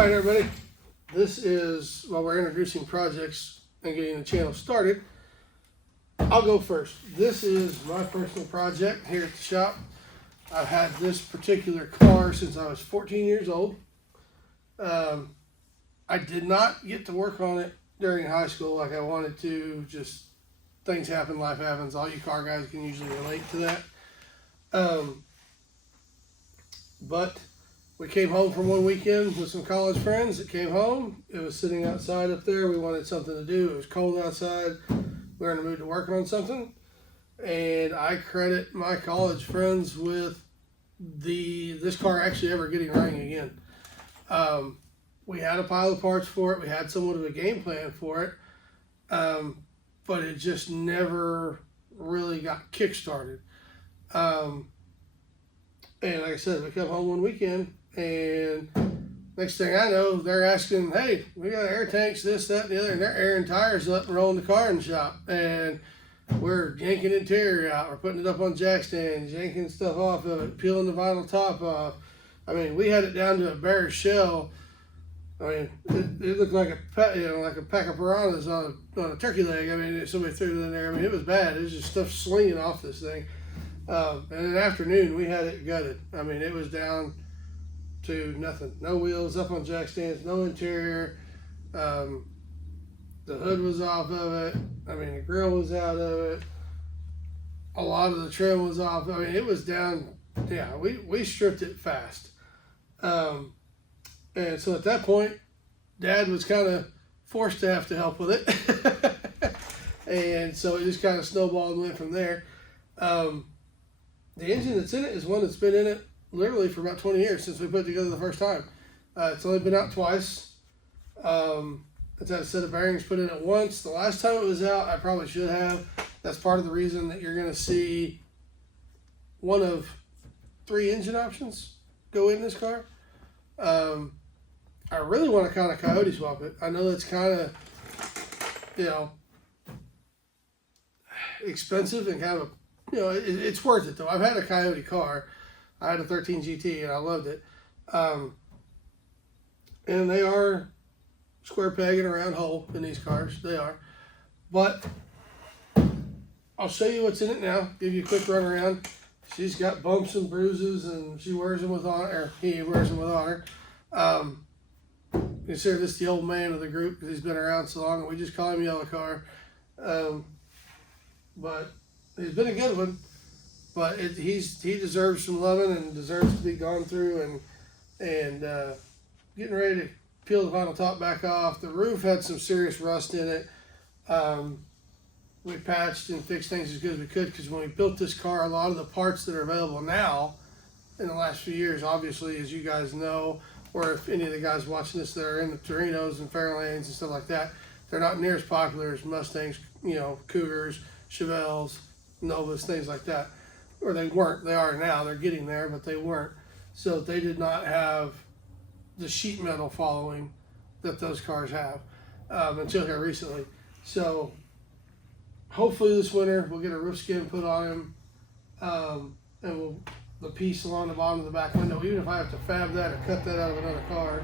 Alright everybody, this is, while we're introducing projects and getting the channel started, I'll go first. This is my personal project here at the shop. I've had this particular car since I was 14 years old. I did not get to work on it during high school like I wanted to. Just things happen, life happens. All you car guys can usually relate to that. But we came home from one weekend with some college friends that came home. It was sitting outside up there. We wanted something to do. It was cold outside. We were in the mood to work on something. And I credit my college friends with this car actually ever getting running again. We had a pile of parts for it. We had somewhat of a game plan for it. But it just never really got kick-started. And like I said, we come home one weekend, and next thing I know, they're asking, hey, we got air tanks, this, that, and the other, and they're airing tires up and rolling the car in the shop. And we're yanking interior out, we're putting it up on jack stands, yanking stuff off of it, peeling the vinyl top off. I mean, we had it down to a bare shell. I mean, it looked like like a pack of piranhas on a turkey leg. I mean, somebody threw it in there. I mean, it was bad. It was just stuff slinging off this thing. And in the afternoon, we had it gutted. I mean, it was down to nothing. No wheels, up on jack stands, no interior. The hood was off of it. I mean, the grill was out of it. A lot of the trim was off. I mean, it was down. Yeah, we stripped it fast. And so at that point, Dad was kind of forced to have to help with it. And so it just kind of snowballed and went from there. The engine that's in it is one that's been in it literally for about 20 years since we put it together the first time. It's only been out twice. It's had a set of bearings put in it once. The last time it was out, I probably should have. That's part of the reason that you're going to see one of 3 engine options go in this car. I really want to kind of coyote swap it. I know that's kind of, expensive and kind of, it's worth it though. I've had a coyote car. I had a 13 GT and I loved it. And they are square peg and a round hole in these cars. They are. But I'll show you what's in it now. Give you a quick run around. She's got bumps and bruises and she wears them with honor, or he wears them with honor. Consider this the old man of the group because he's been around so long. We just call him Yellow Car. But he's been a good one. But he deserves some loving and deserves to be gone through and getting ready to peel the vinyl top back off. The roof had some serious rust in it. We patched and fixed things as good as we could because when we built this car, a lot of the parts that are available now in the last few years, obviously, as you guys know, or if any of the guys watching this that are in the Torinos and Fairlanes and stuff like that, they're not near as popular as Mustangs, Cougars, Chevelles, Novas, things like that. Or they weren't. They are now. They're getting there, but they weren't. So they did not have the sheet metal following that those cars have until here recently. So hopefully this winter we'll get a roof skin put on him, and the piece along the bottom of the back window, even if I have to fab that or cut that out of another car,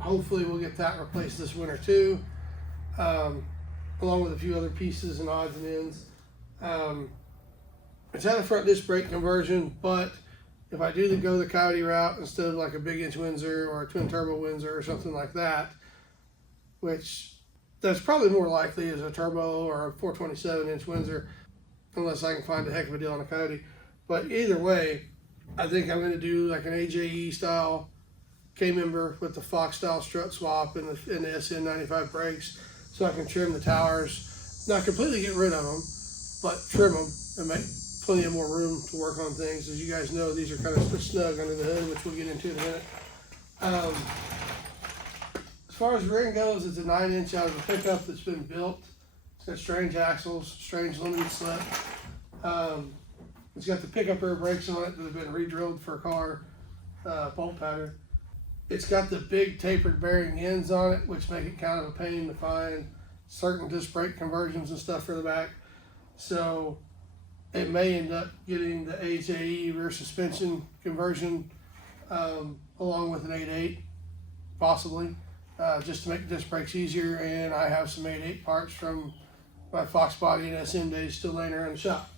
hopefully we'll get that replaced this winter too, along with a few other pieces and odds and ends. It's had a front disc brake conversion, but if I do go the Coyote route instead of like a big inch Windsor or a twin turbo Windsor or something like that, which that's probably more likely as a turbo or a 427 inch Windsor, unless I can find a heck of a deal on a Coyote. But either way, I think I'm going to do like an AJE style K-member with the Fox style strut swap and the SN95 brakes, so I can trim the towers, not completely get rid of them, but trim them and make plenty of more room to work on things. As you guys know, these are kind of snug under the hood, which we'll get into in a minute. As far as rear end goes, it's a 9-inch out of a pickup that's been built. It's got strange axles, strange limited slip. It's got the pickup rear brakes on it that have been re-drilled for a car bolt pattern. It's got the big tapered bearing ends on it, which make it kind of a pain to find certain disc brake conversions and stuff for the back. So it may end up getting the HAE rear suspension conversion along with an 8.8, possibly, just to make disc brakes easier. And I have some 8.8 parts from my Fox Body and SM days still laying around the shop.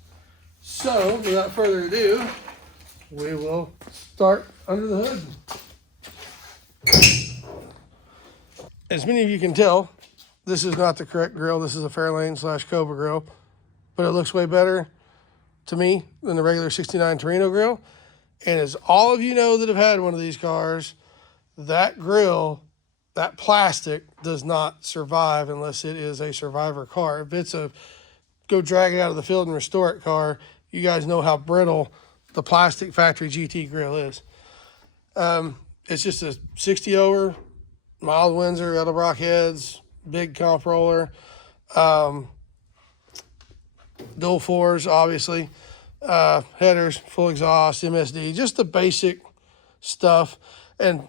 So, without further ado, we will start under the hood. As many of you can tell, this is not the correct grill. This is a Fairlane/Cobra grill, but it looks way better to me than the regular 69 Torino grill. And as all of you know that have had one of these cars, that grill, that plastic does not survive unless it is a survivor car. If it's a go drag it out of the field and restore it car, you guys know how brittle the plastic factory GT grill is. It's just a 60 over, mild Windsor, Edelbrock heads, big comp roller, dual fours, obviously, headers, full exhaust, MSD, just the basic stuff. And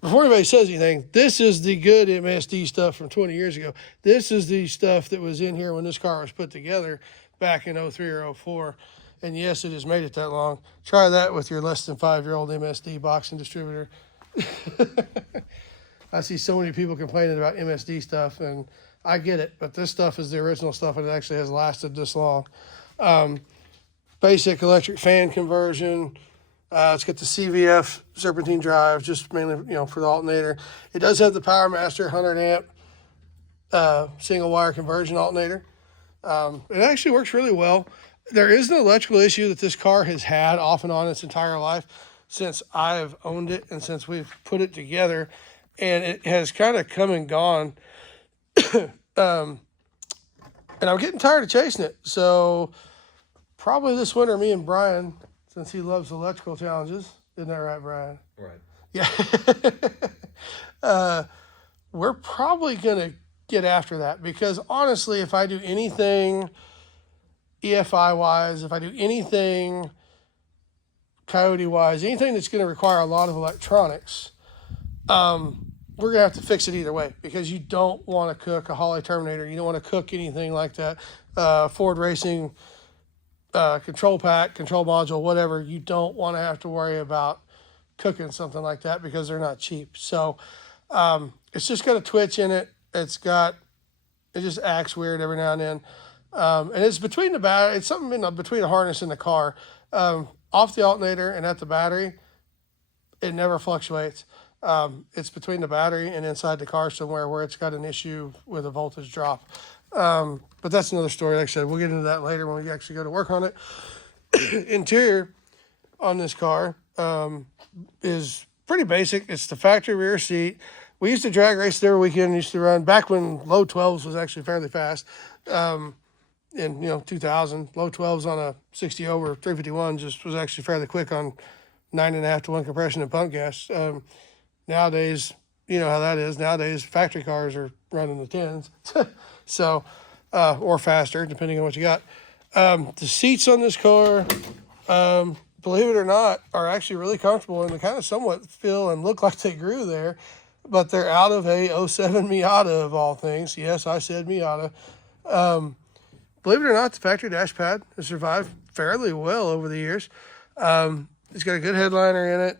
before anybody says anything, this is the good MSD stuff from 20 years ago. This is the stuff that was in here when this car was put together back in 03 or 04. And yes, it has made it that long. Try that with your less than 5-year-old MSD boxing distributor. I see so many people complaining about MSD stuff, and I get it, but this stuff is the original stuff, and it actually has lasted this long. Basic electric fan conversion. It's got the CVF serpentine drive, just mainly for the alternator. It does have the Power Master 100 amp single wire conversion alternator. It actually works really well. There is an electrical issue that this car has had off and on its entire life since I've owned it and since we've put it together, and it has kind of come and gone. And I'm getting tired of chasing it. So probably this winter, me and Brian, since he loves electrical challenges, isn't that right, Brian? Right. Yeah. We're probably going to get after that, because honestly, if I do anything EFI wise, if I do anything Coyote wise, anything that's going to require a lot of electronics, we're going to have to fix it either way, because you don't want to cook a Holley Terminator. You don't want to cook anything like that. Ford Racing control pack, control module, whatever. You don't want to have to worry about cooking something like that because they're not cheap. So it's just got a twitch in it. It just acts weird every now and then. And it's between the battery. It's something between a harness and the car. Off the alternator and at the battery, it never fluctuates. It's between the battery and inside the car somewhere where it's got an issue with a voltage drop. But that's another story. Like I said, we'll get into that later when we actually go to work on it. Interior on this car is pretty basic. It's the factory rear seat. We used to drag race it every weekend. Used to run back when low 12s was actually fairly fast. In 2000, low 12s on a 60 over 351 just was actually fairly quick on 9.5 to 1 compression and pump gas. Nowadays, you know how that is. Nowadays, factory cars are running the 10s, so or faster, depending on what you got. The seats on this car, believe it or not, are actually really comfortable, and they kind of somewhat feel and look like they grew there, but they're out of a 07 Miata of all things. Yes, I said Miata. Believe it or not, the factory dash pad has survived fairly well over the years. It's got a good headliner in it.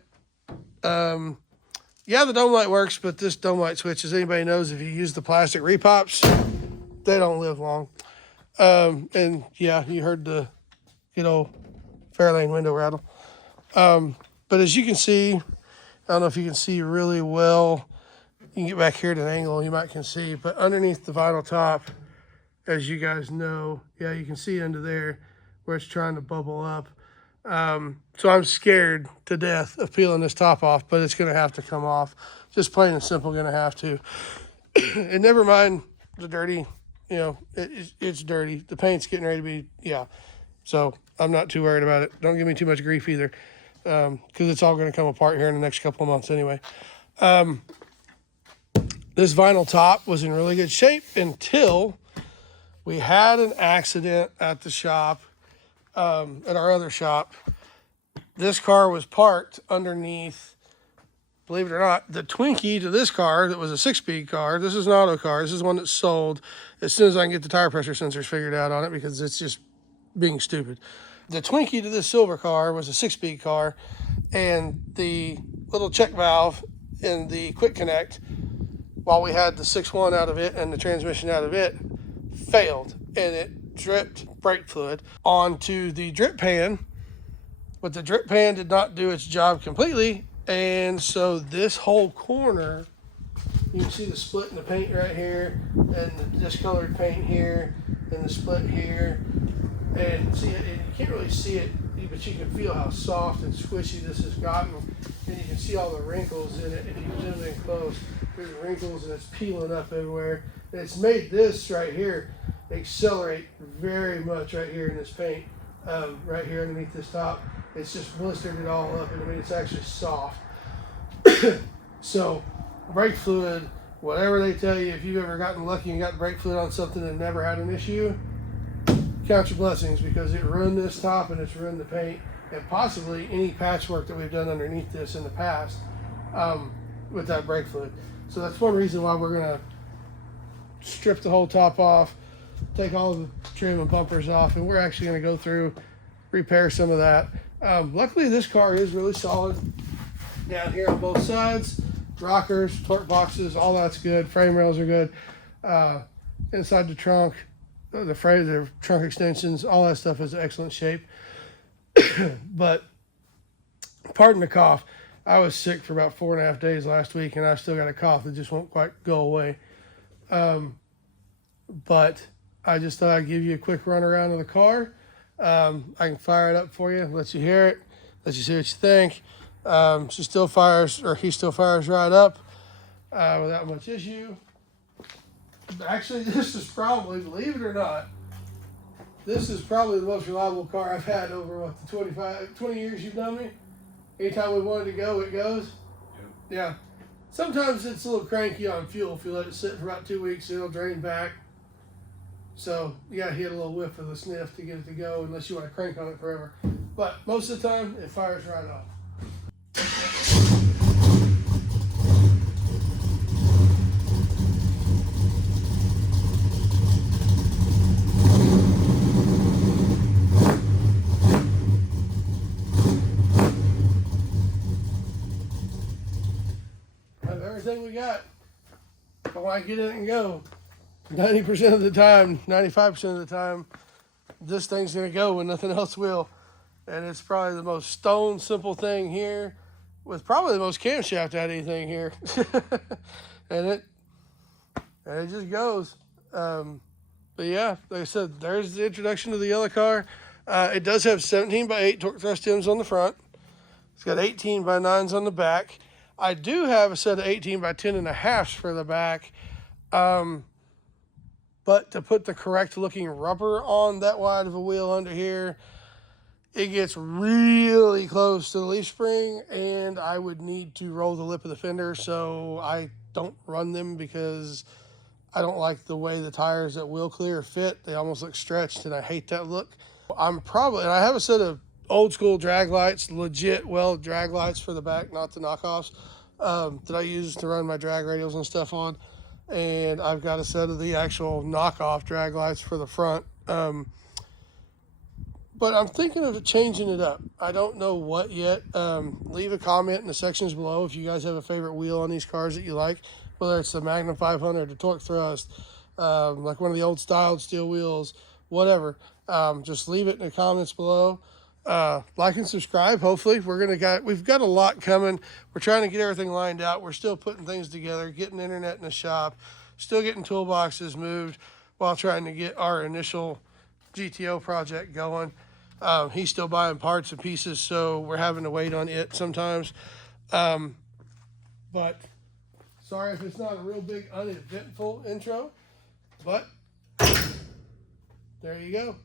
Yeah, the dome light works, but this dome light switch, as anybody knows, if you use the plastic repops, they don't live long. And yeah, you heard the good old Fairlane window rattle. But as you can see, I don't know if you can see really well. You can get back here at an angle, you might can see, but underneath the vinyl top, as you guys know, yeah, you can see under there where it's trying to bubble up. So I'm scared to death of peeling this top off, but it's going to have to come off. Just plain and simple, going to have to. And never mind the dirty, it's dirty. The paint's getting ready to be, yeah. So I'm not too worried about it. Don't give me too much grief either, because it's all going to come apart here in the next couple of months anyway. This vinyl top was in really good shape until we had an accident at the shop, at our other shop. This car was parked underneath, believe it or not, the Twinkie to this car that was a 6-speed car. This is an auto car. This is one that's sold as soon as I can get the tire pressure sensors figured out on it, because it's just being stupid. The Twinkie to this silver car was a 6-speed car. and the little check valve in the quick connect, while we had the 6.1 out of it and the transmission out of it, failed, and it dripped brake fluid onto the drip pan, but the drip pan did not do its job completely, and so this whole corner, you can see the split in the paint right here, and the discolored paint here, and the split here, and see it, and you can't really see it, but you can feel how soft and squishy this has gotten, and you can see all the wrinkles in it. If you zoom in close, there's wrinkles and it's peeling up everywhere. And it's made this right here accelerate very much right here in this paint, right here underneath this top. It's just blistered it all up. I mean, it's actually soft. So brake fluid, whatever they tell you, if you've ever gotten lucky and got brake fluid on something and never had an issue, count your blessings, because it ruined this top and it's ruined the paint and possibly any patchwork that we've done underneath this in the past with that brake fluid. So that's one reason why we're gonna strip the whole top off, take all the trim and bumpers off, and we're actually gonna go through, repair some of that. Luckily this car is really solid down here on both sides. Rockers, torque boxes, all that's good. Frame rails are good. Inside the trunk, the trunk extensions, all that stuff is in excellent shape. But pardon the cough. I was sick for about 4.5 days last week, and I still got a cough that just won't quite go away. But I just thought I'd give you a quick run around of the car. I can fire it up for you, let you hear it, let you see what you think. She still fires, or he still fires right up without much issue. Actually, this is probably, believe it or not, this is probably the most reliable car I've had over the 20 years you've known me. Anytime we wanted to go, it goes. Yep. Yeah. Sometimes it's a little cranky on fuel. If you let it sit for about 2 weeks, it'll drain back. So you gotta hit a little whiff of the sniff to get it to go, unless you want to crank on it forever. But most of the time, it fires right off. Everything we got, but when I get in it and go, 90% of the time, 95% of the time, this thing's gonna go when nothing else will. And it's probably the most stone simple thing here, with probably the most camshaft out of anything here. and it just goes. But yeah, like I said, there's the introduction to the yellow car. It does have 17x8 torque thrust M's on the front. It's got 18x9s on the back. I do have a set of 18x10.5s for the back, but to put the correct looking rubber on that wide of a wheel under here, it gets really close to the leaf spring, and I would need to roll the lip of the fender, so I don't run them because I don't like the way the tires at Wheel Clear fit. They almost look stretched, and I hate that look. And I have a set of old school drag lights, legit drag lights for the back, not the knockoffs, that I use to run my drag radials and stuff on. And I've got a set of the actual knockoff drag lights for the front. But I'm thinking of changing it up. I don't know what yet. Leave a comment in the sections below if you guys have a favorite wheel on these cars that you like, whether it's the Magnum 500, the Torque Thrust, like one of the old styled steel wheels, whatever. Just leave it in the comments below. Like and subscribe. Hopefully we've got a lot coming. We're trying to get everything lined out. We're still putting things together, getting internet in the shop, still getting toolboxes moved while trying to get our initial GTO project going. He's still buying parts and pieces, so we're having to wait on it sometimes. But sorry if it's not a real big uneventful intro, but there you go.